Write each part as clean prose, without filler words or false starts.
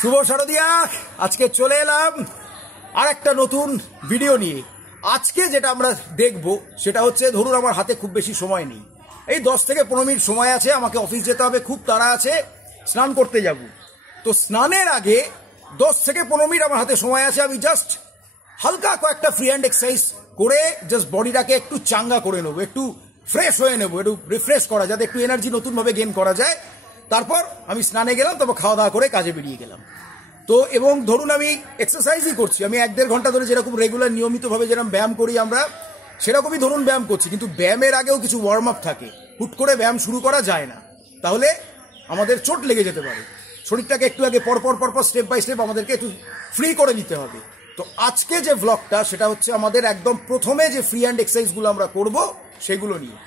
শুভ শারদিয়া, আজকে চলে এলাম আর একটা নতুন ভিডিও নিয়ে। আজকে যেটা আমরা দেখব সেটা হচ্ছে, ধরুন আমার হাতে খুব বেশি সময় নেই, এই 10 থেকে 15 মিনিট সময় আছে, আমাকে অফিস যেতে হবে, খুব তাড়া আছে, স্নান করতে যাব। তো স্নানের আগে 10 থেকে 15 মিনিট আমার হাতে সময় আছে, আমি জাস্ট হালকা কয়েকটা ফ্রি হ্যান্ড এক্সারসাইজ করে জাস্ট বডিটাকে একটু চাঙ্গা করে নেবো, একটু ফ্রেশ হয়ে নেবো, একটু রিফ্রেশ করা, যাতে একটু এনার্জি নতুনভাবে গেইন করা যায়। তারপর আমি স্নানে গেলাম, তারপর খাওয়া দাওয়া করে কাজে বেরিয়ে গেলাম। তো এবং ধরুন আমি এক্সারসাইজই করছি, আমি 1-1.5 ঘন্টা ধরে যেরকম রেগুলার নিয়মিতভাবে যেরকম ব্যায়াম করি আমরা, সেরকমই ধরুন ব্যায়াম করছি, কিন্তু ব্যায়ামের আগেও কিছু ওয়ার্ম আপ থাকে। হুট করে ব্যায়াম শুরু করা যায় না, তাহলে আমাদের চোট লেগে যেতে পারে। শরীরটাকে একটু আগে পরপর স্টেপ বাই স্টেপ আমাদেরকে একটু ফ্রি করে নিতে হবে। তো আজকে যে ভ্লগটা, সেটা হচ্ছে আমাদের একদম প্রথমে যে ফ্রি হ্যান্ড এক্সারসাইজগুলো আমরা করব সেগুলো নিয়ে।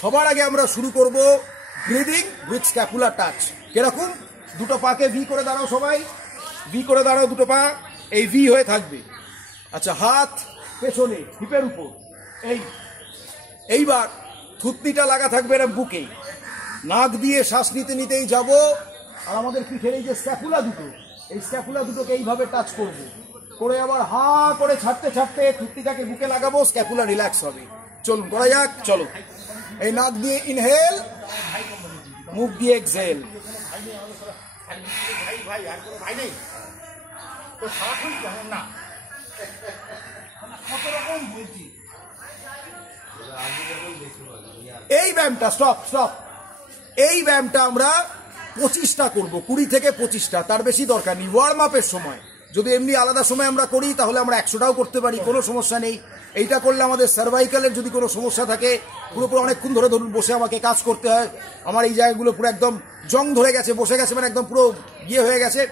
সবার আগে আমরা শুরু করব ব্রিদিং উইথ স্ক্যাপুলার টাচ। কিরকম? দুটো পাকে ভি করে দাঁড়াও, সবাই ভি করে দাঁড়াও, দুটো পা এই ভি হয়ে থাকবে। আচ্ছা, হাত পেছনে হিপের উপর, এইবার থুতনিটা লাগা থাকবে এরকম বুকে, নাক দিয়ে শ্বাস নিতে নিতেই যাব, আর আমাদের পিঠের এই যে স্ক্যাপুলা দুটো, এই স্ক্যাপুলা দুটোকে এইভাবে টাচ করব, করে আবার হা করে ছাড়তে ছাড়তে থুতনিটাকে বুকে লাগাবো, স্ক্যাপুলা রিল্যাক্স হবে। চলুন করা যাক, চলো। এই নাক দিয়ে ইনহেল, মুখ দিয়ে এক্সহেল। এই ব্যায়ামটা স্টপ, এই ব্যায়ামটা আমরা 25টা করবো, 20 থেকে 25টা, তার বেশি দরকার নেই। ওয়ার্ম আপের সময় যদি এমনি আলাদা সময় আমরা করি, তাহলে আমরা 100টাও করতে পারি, কোনো সমস্যা নেই। এইটা করলে আমাদের সার্ভাইকালের যদি কোনো সমস্যা থাকে, পুরোপুরি অনেকক্ষণ ধরে ধরুন বসে আমাকে কাজ করতে হয়, আমার এই জায়গাগুলো পুরো একদম জং ধরে গেছে, বসে গেছে, মানে একদম পুরো হয়ে গেছে,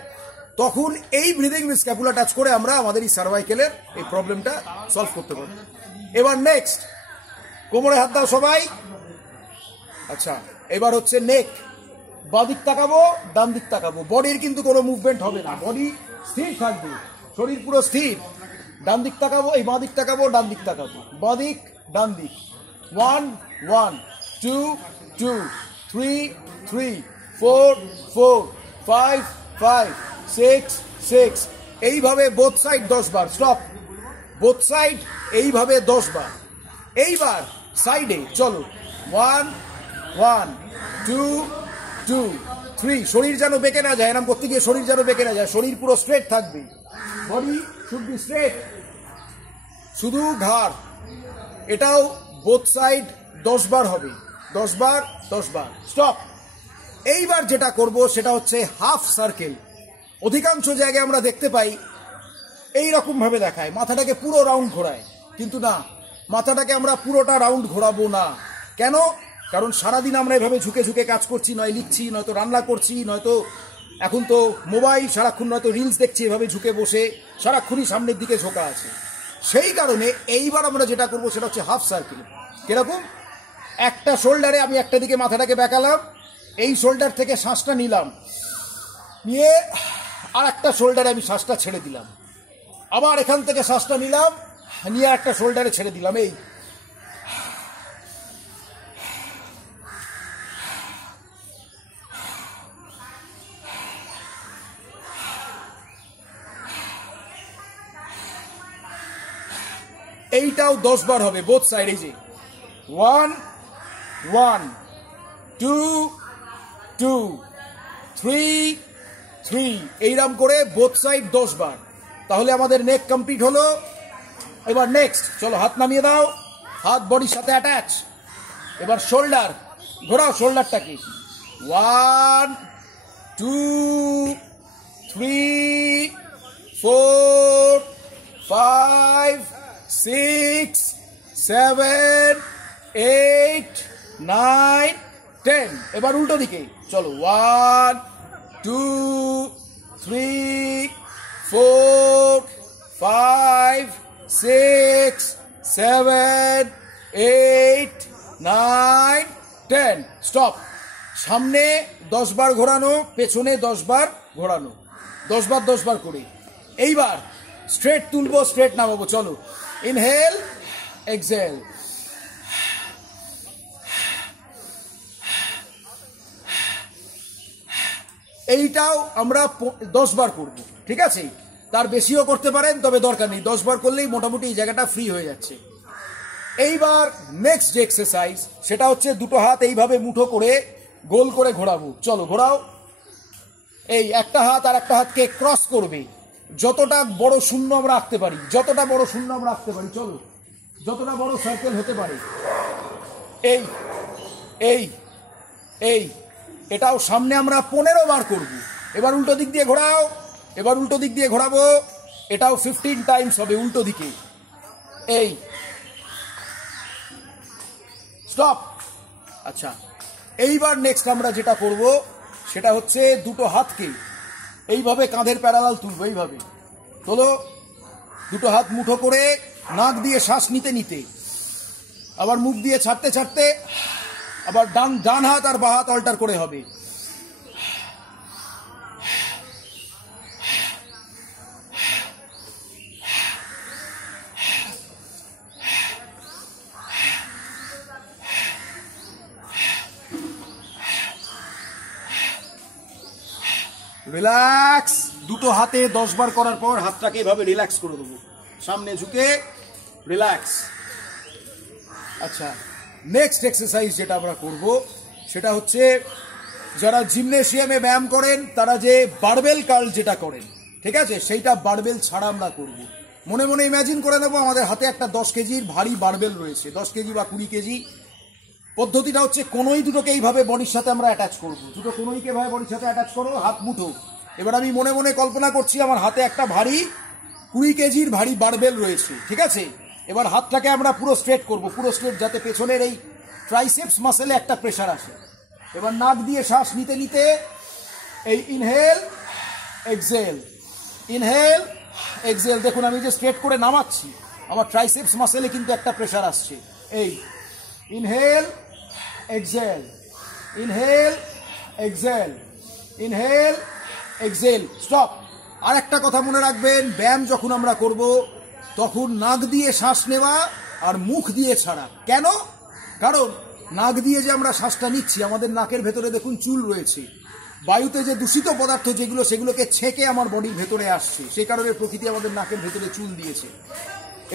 তখন এই ব্রিদিং উইথ স্ক্যাপুলা টাচ করে আমরা আমাদের এই সার্ভাইকেলের এই প্রবলেমটা সলভ করতে পারি। এবার নেক্সট, কোমরে হাত দাও সবাই। আচ্ছা, এবার হচ্ছে নেক। বাঁ দিক তাকাবো, ডান দিক তাকাবো, বডির কিন্তু কোনো মুভমেন্ট হবে না, বডি স্থির থাকবে, শরীর পুরো স্থির। ডান দিক তাকাবো, এই বাঁ দিক তাকাবো, ডান দিক তাকাবো, বাঁ দিক ডান দিক। 1 1 2 2 3 3 4 4 5 5 6 6, এইভাবে বোথ সাইড 10 বার। স্টপ, বোথ সাইড এইভাবে 10 বার। এইবার সাইডে চলো, 1 1 2 2 3, শরীর যেন বেঁকে না যায়, এরকম করতে গিয়ে শরীর যেন বেঁকে না যায়, শরীর পুরো স্ট্রেট থাকবে, বডি শুড বি স্ট্রেট, শুধু ঘাড়। এটাও বোথ সাইড 10 বার হবে, 10 বার 10 বার। স্টপ। এইবার যেটা করব সেটা হচ্ছে হাফ সার্কেল। অধিকাংশ জায়গায় আমরা দেখতে পাই এই রকম ভাবে দেখায়, মাথাটাকে পুরো রাউন্ড ঘোরায়, কিন্তু না, মাথাটাকে আমরা পুরোটা রাউন্ড ঘোরাবো না। কেন? কারণ সারাদিন আমরা এভাবে ঝুঁকে ঝুঁকে কাজ করছি, নয় লিখছি, নয়তো রান্না করছি, নয়তো এখন তো মোবাইল সারাক্ষণ, নয়তো রিলস দেখছি, এভাবে ঝুঁকে বসে সারাক্ষণই সামনের দিকে ঝোঁকা আছে। সেই কারণে এইবার আমরা যেটা করবো সেটা হচ্ছে হাফ সার্কেল। কিরকম? একটা শোল্ডারে আমি একটা দিকে মাথাটাকে বেঁকালাম, এই শোল্ডার থেকে শ্বাসটা নিলাম, নিয়ে আর একটা শোল্ডারে আমি শ্বাসটা ছেড়ে দিলাম, আবার এখান থেকে শ্বাসটা নিলাম, নিয়ে একটা শোল্ডারে ছেড়ে দিলাম। এইটাও 10 বার হবে, বোথ সাইড। এই যে 1 1 2 2 3 3, এইরকম করে বোথ সাইড 10 বার। তাহলে আমাদের নেক কমপ্লিট হলো। এবার নেক্সট, চলো হাত নামিয়ে দাও, হাত বডির সাথে অ্যাটাচ। এবার শোল্ডার ঘোরাও, শোল্ডারটাকে 1 2 3 4 5 6 7 8 9 10। এবার উল্টো দিকে চলো, 1 2 3 4 5 6 7 8 9 10। স্টপ। সামনে 10 বার ঘোরানো, পেছনে 10 বার ঘোরানো, 10 বার 10 বার করে। এইবার স্ট্রেট তুলবো, স্ট্রেট নামাবো। চলো, ইনহেল এক্সহেল, এইটাও আমরা 10 বার করব, ঠিক আছে? তার বেশিও করতে পারেন, তবে দরকার নেই, 10 বার করলেই মোটামুটি এই জায়গাটা ফ্রি হয়ে যাচ্ছে। এইবার নেক্সট যে এক্সারসাইজ সেটা হচ্ছে দুটো হাত এইভাবে মুঠো করে গোল করে ঘোরাবো। চলো ঘোরাও। এই একটা হাত আর একটা হাতকে ক্রস করবে, যতটা বড় শূন্য আমরা আঁকতে পারি, যতটা বড় শূন্য আমরা আঁকতে পারি, চলো যতটা বড় সার্কেল হতে পারে। এই এই এই এটাও সামনে আমরা 15 বার করব। এবার উল্টো দিক দিয়ে ঘোরাও, এবার উল্টো দিক দিয়ে ঘোরাবো, এটাও 15 টাইমস হবে উল্টো দিকে। এই স্টপ। আচ্ছা, এইবার নেক্সট আমরা যেটা করব সেটা হচ্ছে দুটো হাতকে এইভাবে কাঁধের প্যারালাল তুলবো, এইভাবে তোলো, দুটো হাত মুঠো করে নাক দিয়ে শ্বাস নিতে নিতে, আবার মুখ দিয়ে ছাড়তে ছাড়তে, আবার ডান হাত আর বাঁ হাত অল্টার করে হবে। রিল্যাক্স। দুটো হাতে 10 বার করার পর হাতটাকে এভাবে রিল্যাক্স করে দেবো, সামনে ঝুঁকে রিল্যাক্স। আচ্ছা, নেক্সট এক্সারসাইজ যেটা আমরা করব সেটা হচ্ছে যারা জিমনেশিয়ামে ব্যায়াম করেন তারা যে বারবেল কার্ল যেটা করেন, ঠিক আছে, সেইটা বারবেল ছাড়া আমরা করব। মনে মনে ইমাজিন করে নেবো আমাদের হাতে একটা 10 কেজির ভারী বারবেল রয়েছে, 10 কেজি বা 20 কেজি। পদ্ধতিটা হচ্ছে কোনোই দুটোকে এইভাবে বডির সাথে আমরা অ্যাটাচ করব। দুটো কোনোইকে ভাবে বডির সাথে অ্যাটাচ করো, হাত মুঠো। এবার আমি মনে মনে কল্পনা করছি আমার হাতে একটা ভারী 20 কেজির ভারী বারবেল রয়েছে, ঠিক আছে? এবার হাতটাকে আমরা পুরো স্ট্রেট করব, পুরো স্ট্রেট, যাতে পেছনের এই ট্রাইসেপস মাসেলে একটা প্রেশার আসে। এবার নাক দিয়ে শ্বাস নিতে নিতে এই ইনহেল এক্সেল, ইনহেল এক্সেল। দেখুন আমি যে স্ট্রেট করে নামাচ্ছি, আমার ট্রাইসেপস মাসেলে কিন্তু একটা প্রেশার আসছে। এই inhale exhale, inhale exhale, inhale exhale. Stop. আর একটা কথা মনে রাখবেন, ব্যায়াম যখন আমরা করব তখন নাক দিয়ে শ্বাস নেওয়া আর মুখ দিয়ে ছাড়া। কেন? কারণ নাক দিয়ে যে আমরা শ্বাসটা নিচ্ছি, আমাদের নাকের ভেতরে দেখুন চুল রয়েছে, বায়ুতে যে দূষিত পদার্থ যেগুলো, সেগুলোকে ছেঁকে আমার বডির ভেতরে আসছে, সেই কারণে প্রকৃতি আমাদের নাকের ভেতরে চুল দিয়েছে।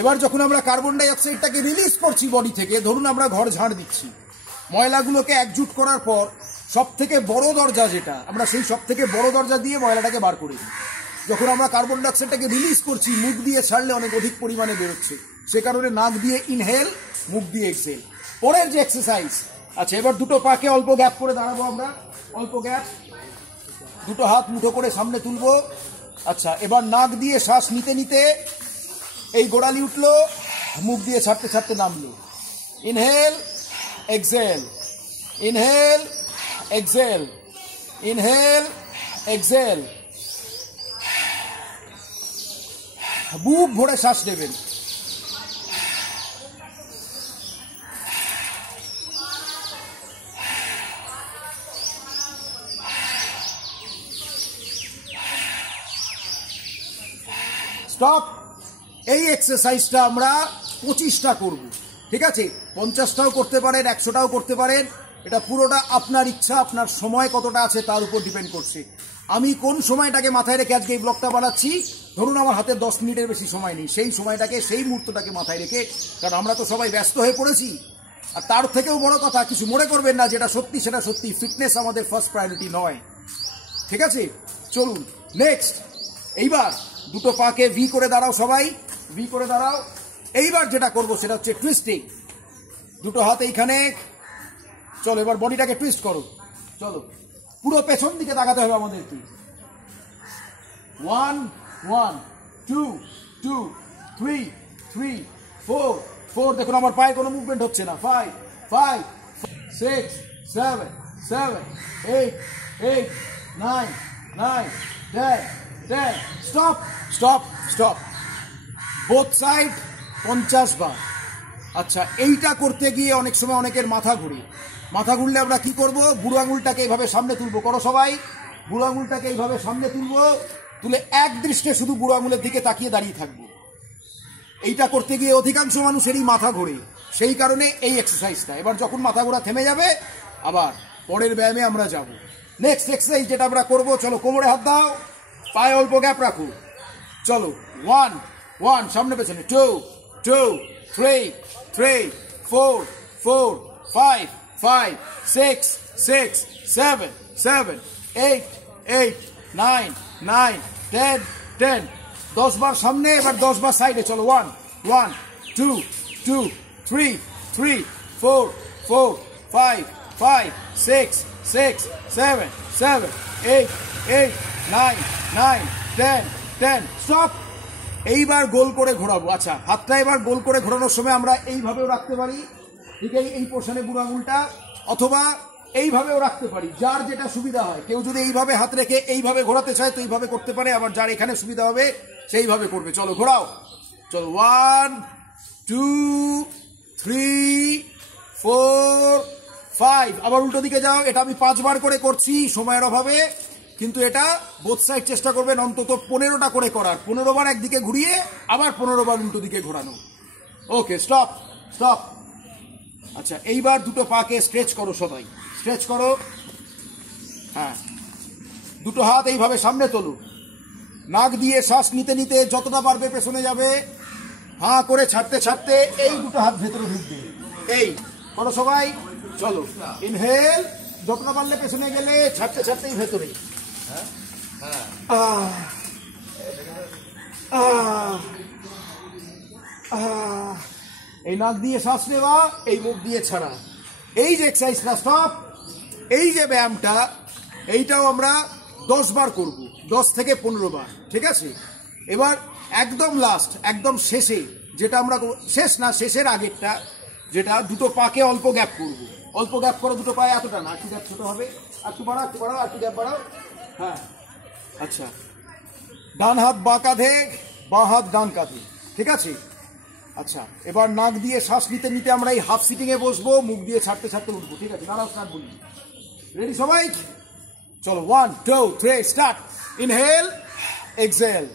এবার যখন আমরা কার্বন ডাই অক্সাইডটাকে রিলিজ করছি বডি থেকে, ধরুন আমরা ঘর ঝাড় দিচ্ছি, ময়লাগুলোকে একজুট করার পর সব থেকে বড় দরজা যেটা, আমরা সেই সব থেকে বড় দরজা দিয়ে ময়লাটাকে বার করে দিই। যখন আমরা কার্বন ডাই অক্সাইডটাকে রিলিজ করছি, মুখ দিয়ে ছাড়লে অনেক অধিক পরিমাণে বেরোচ্ছে, সে কারণে নাক দিয়ে ইনহেল, মুখ দিয়ে এক্সেল। পরের যে এক্সারসাইজ, আচ্ছা এবার দুটো পাকে অল্প গ্যাপ করে দাঁড়াবো আমরা, অল্প গ্যাপ, দুটো হাত মুঠো করে সামনে তুলবো। আচ্ছা, এবার নাক দিয়ে শ্বাস নিতে নিতে এই গোড়ালি উঠলো, মুখ দিয়ে ছাড়তে ছাড়তে নামলো। Inhale exhale, inhale exhale, inhale exhale. বুক ভরে শ্বাস নেবেন। স্টপ। এই এক্সারসাইজটা আমরা 25টা করব, ঠিক আছে? 50টাও করতে পারেন, 100টাও করতে পারেন, এটা পুরোটা আপনার ইচ্ছা, আপনার সময় কতটা আছে তার উপর ডিপেন্ড করছে। আমি কোন সময়টাকে মাথায় রেখে আজকে এই ব্লগটা বানাচ্ছি, ধরুন আমার হাতে 10 মিনিটের বেশি সময় নেই, সেই সময়টাকে, সেই মুহূর্তটাকে মাথায় রেখে, কারণ আমরা তো সবাই ব্যস্ত হয়ে পড়েছি। আর তার থেকেও বড় কথা, কিছু মনে করবেন না, যেটা সত্যি সেটা সত্যি, ফিটনেস আমাদের ফার্স্ট প্রায়োরিটি নয়, ঠিক আছে? চলুন নেক্সট। এইবার দুটো পাকে ভি করে দাঁড়াও, সবাই ভি করে দাঁড়াও। এইবার যেটা করব সেটা হচ্ছে টুইস্টিং। দুটো হাত এইখানে, চলো এবার বডিটাকে টুইস্ট করো, চলো পুরো পেছন দিকে তাকাতে হবে আমাদেরকে। 1 1 2 2 3 3 4 4। দেখুন আমার পায়ে কোনো মুভমেন্ট হচ্ছে না। 5 5 6 7 7 8 8 9 9 10 10। Stop stop stop. Both side 50 বার। আচ্ছা, এইটা করতে গিয়ে অনেক সময় অনেকের মাথা ঘুরে। মাথা ঘুরলে আমরা কি করব? বুড়ো আঙুলটাকে এইভাবে সামনে তুলবো। করো সবাই, বুড়ো আঙুলটাকে এইভাবে সামনে তুলবো, তুলে এক দৃষ্টে শুধু বুড়ো আঙুলের দিকে তাকিয়ে দাঁড়িয়ে থাকবো। এইটা করতে গিয়ে অধিকাংশ মানুষেরই মাথা ঘোরে, সেই কারণে এই এক্সারসাইজটা। এবার যখন মাথা ঘোরা থেমে যাবে, আবার পরের ব্যায়ামে আমরা যাব। নেক্সট এক্সারসাইজ যেটা আমরা করবো, চলো কোমরে হাত দাও, পায়ে অল্প গ্যাপ রাখো, চলো 1 1 সামনে পেছনে 2 2 3 3 4 4 5 5 6 6 7 7 8 8 9 9 10 10 10 বার সামনে, এবার 10 বার সাইডে, চলো 1 1 2 2 3 3 4 4 5 5 6 6 7 7 8 8 9 9 10 10 স্টপ। এইবার গোল করে ঘোরাবো। আচ্ছা, হাতটা এবার গোল করে ঘোরানোর সময় আমরা এইভাবেও রাখতে পারি, ঠিক এই পোর্শনে বুড়ো আঙুলটা, অথবা এইভাবেও রাখতে পারি, যার যেটা সুবিধা হয়। কেউ যদি এইভাবে হাত রেখে এইভাবে ঘোরাতে চায় তো এইভাবে করতে পারে, আবার যার এখানে সুবিধা হবে সেইভাবে করবে। চলো ঘোরাও, চলো 1 2 3 4 5, আবার উল্টো দিকে যাও। এটা আমি 5 বার করে করছি সময়ের অভাবে, কিন্তু এটা বোথ সাইড চেষ্টা করবেন অন্তত 15টা করে করার। 15 বার একদিকে ঘুরিয়ে আবার 15 বার উল্টো দিকে ঘোরানো। ওকে, স্টপ স্টপ। আচ্ছা, এইবার দুটো পাকে স্ট্রেচ করো, সবাই স্ট্রেচ করো। হ্যাঁ, দুটো হাত এইভাবে সামনে তোলো, নাক দিয়ে শ্বাস নিতে নিতে যতটা পারবে পেছনে যাবে, হাঁ করে ছাড়তে ছাড়তে এই দুটো হাত ভেতরে ঢুকবে। এই করো সবাই, চলো ইনহেল, যতটা পারলে পেছনে গেলে, ছাড়তে ছাড়তেই ভেতরে। এই নাক দিয়ে শ্বাস নেওয়া, এই মুখ দিয়ে ছাড়া, এই যে এক্সারসাইজটা স্টপ, এই যে ব্যায়ামটা, এইটাও আমরা 10 বার করব, 10 থেকে 15 বার, ঠিক আছে? এবার একদম লাস্ট, একদম শেষে যেটা আমরা, শেষ না শেষের আগেরটা, যেটা দুটো পাকে অল্প গ্যাপ করব। অল্প গ্যাপ করো দুটো পায়ে, এতটা না, একটু গ্যাপ ছোট হবে, একটু বাড়াও, একটু বাড়াও, একটু গ্যাপ বাড়াও। হ্যাঁ, আচ্ছা, ডান হাত বাঁ কাঁধে, বাঁ হাত ডান কাঁধে, ঠিক আছে? আচ্ছা, এবার নাক দিয়ে শ্বাস নিতে নিতে আমরা এই হাফ সিটিং এ বসবো, মুখ দিয়ে ছাড়তে ছাড়তে উঠবো, ঠিক আছে? দাঁড়াও, স্টার্ট বলি। রেডি সবাই? চলো 1 2 3 start. Inhale, exhale,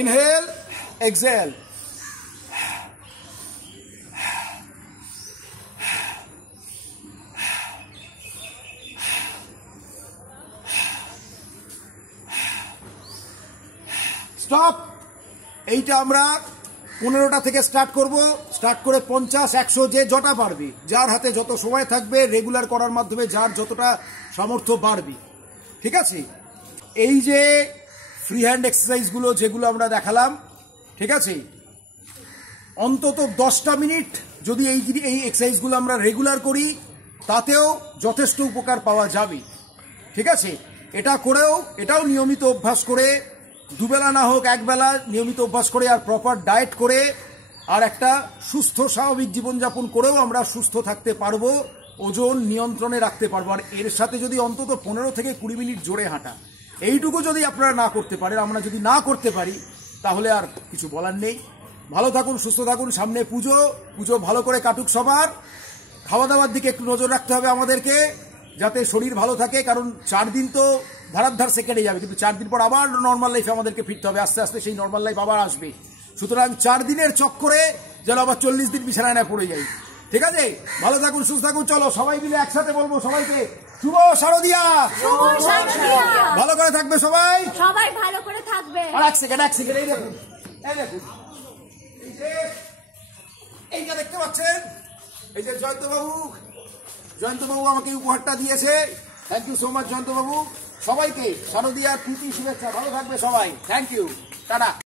inhale, exhale. Stop. এইটা আমরা 15টা থেকে স্টার্ট করব, স্টার্ট করে 50 100 যে যটা পারবে, যার হাতে যত সময় থাকবে, রেগুলার করার মাধ্যমে যার যতটা সামর্থ্য বাড়বে, ঠিক আছে? এই যে ফ্রি হ্যান্ড এক্সারসাইজগুলো যেগুলো আমরা দেখালাম, ঠিক আছে, অন্তত 10টা মিনিট যদি এই এক্সারসাইজগুলো আমরা রেগুলার করি, তাতেও যথেষ্ট উপকার পাওয়া যাবে, ঠিক আছে? এটা করেও, এটাও নিয়মিত অভ্যাস করে, দুবেলা না হোক একবেলা নিয়মিত অভ্যাস করে, আর প্রপার ডায়েট করে, আর একটা সুস্থ স্বাভাবিক জীবনযাপন করেও আমরা সুস্থ থাকতে পারবো, ওজন নিয়ন্ত্রণে রাখতে পারবো। আর এর সাথে যদি অন্তত 15 থেকে 20 মিনিট জোরে হাঁটা, এইটুকু যদি আপনারা না করতে পারেন, আমরা যদি না করতে পারি, তাহলে আর কিছু বলার নেই। ভালো থাকুন, সুস্থ থাকুন, সামনে পুজো, পুজো ভালো করে কাটুক সবার। খাওয়া দাওয়ার দিকে একটু নজর রাখতে হবে আমাদেরকে, যাতে শরীর ভালো থাকে, কারণ 4 দিন তো ধারাধার সেকেন্ডে যাবে, কিন্তু 4 দিন পর আবার নর্মাল লাইফে আমাদেরকে ফিরতে হবে, আস্তে আস্তে সেই নর্মাল লাইফ আবার আসবে। সুতরাং 4 দিনের চক্করে যেন আবার 40 দিন বিছানায় না পড়ে যাই, ঠিক আছে? ভালো থাকুন, সুস্থ থাকুন। চলো সবাই মিলে একসাথে বলবো সবাইকে, শুভ শারদিয়া। ভালো করে থাকবে সবাই, সবাই ভালো করে থাকবে। আর এক সেকেন্ড, এই দেখুন, এই দেখুন, এইটা দেখতে পাচ্ছেন, এই যে জয়ন্তবাবু আমাকে উপহারটা দিয়েছে। থ্যাংক ইউ সো মাচ জয়ন্তবাবু। সবাইকে শারদিয়ার প্রীতি শুভেচ্ছা। ভালো থাকবে সবাই, থ্যাংক ইউ, টাটা।